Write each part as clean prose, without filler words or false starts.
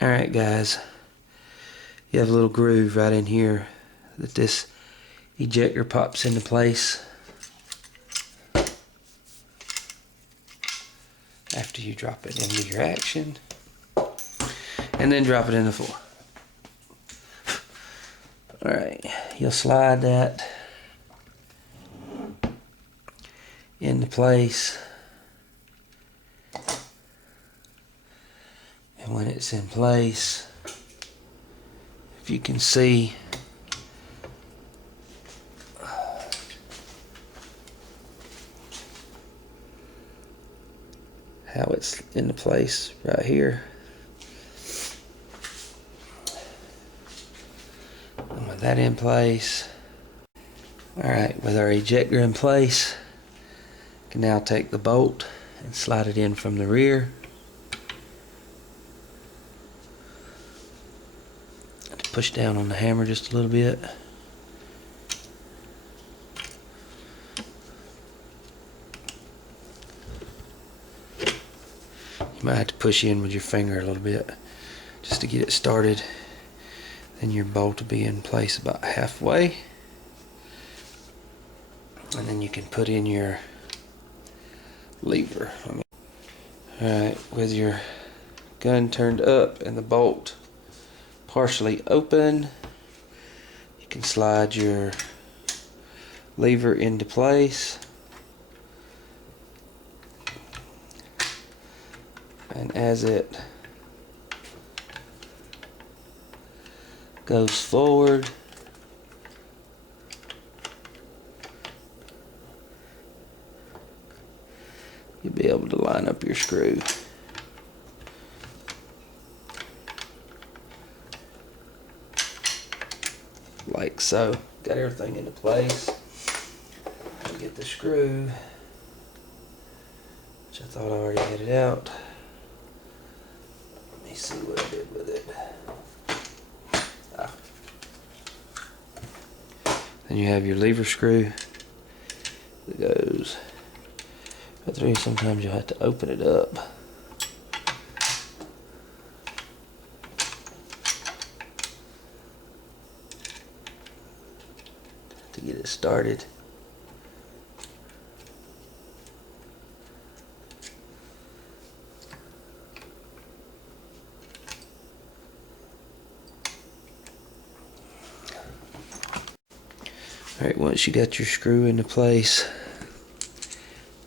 Alright guys, you have a little groove right in here that this ejector pops into place after you drop it into your action and then drop it in the floor. Alright, you'll slide that into place, and when it's in place, if you can see how it's into place right here, and with that in place, alright, with our ejector in place, you can now take the bolt and slide it in from the rear. Push down on the hammer just a little bit. You might have to push in with your finger a little bit just to get it started. Then your bolt will be in place about halfway. And then you can put in your lever. Alright, with your gun turned up and the bolt partially open, you can slide your lever into place, and as it goes forward, you'll be able to line up your screw. Like so. Got everything into place. Get the screw, which I thought I already had it out. Let me see what I did with it. Then you have your lever screw that goes right through. Sometimes you'll have to open it up. To get it started. Alright, once you got your screw into place,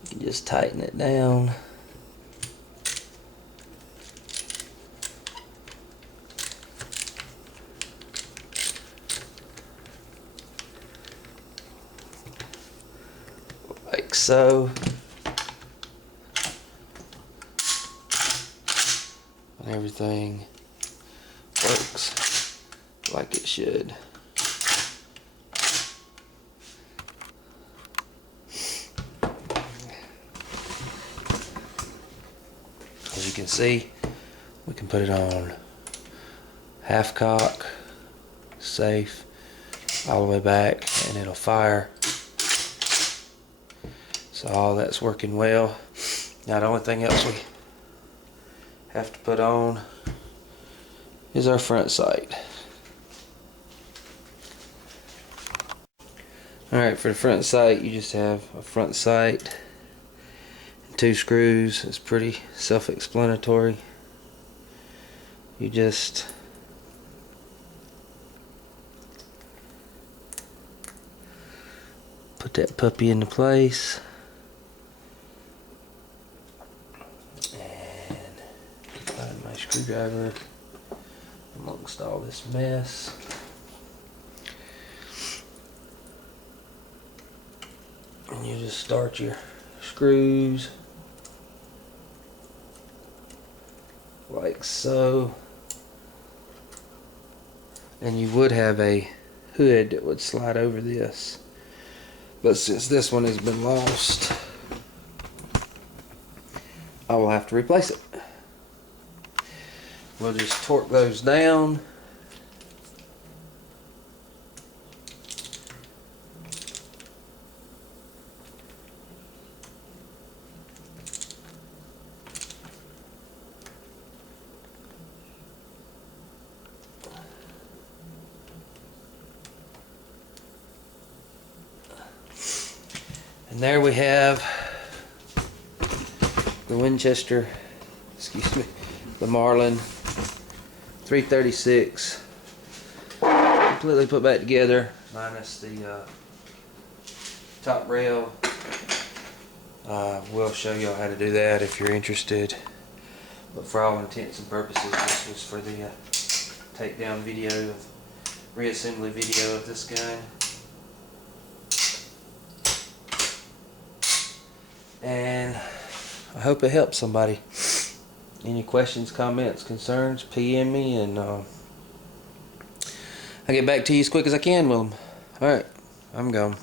you can just tighten it down. Like so. And everything works like it should. As you can see, we can put it on half cock, safe, all the way back, and it'll fire. So all that's working well. Now the only thing else we have to put on is our front sight. Alright, for the front sight, you just have a front sight and 2 screws. It's pretty self-explanatory. You just put that puppy into place. Find my screwdriver amongst all this mess. And you just start your screws like so. And you would have a hood that would slide over this, but since this one has been lost, I will have to replace it. We'll just torque those down. And there we have the Winchester, excuse me, the Marlin 336 completely put back together, minus the top rail. We'll show y'all how to do that if you're interested, but for all intents and purposes this was for the takedown video, reassembly video of this gun. And I hope it helps somebody. Any questions, comments, concerns, PM me, and I'll get back to you as quick as I can with them. Alright, I'm gone.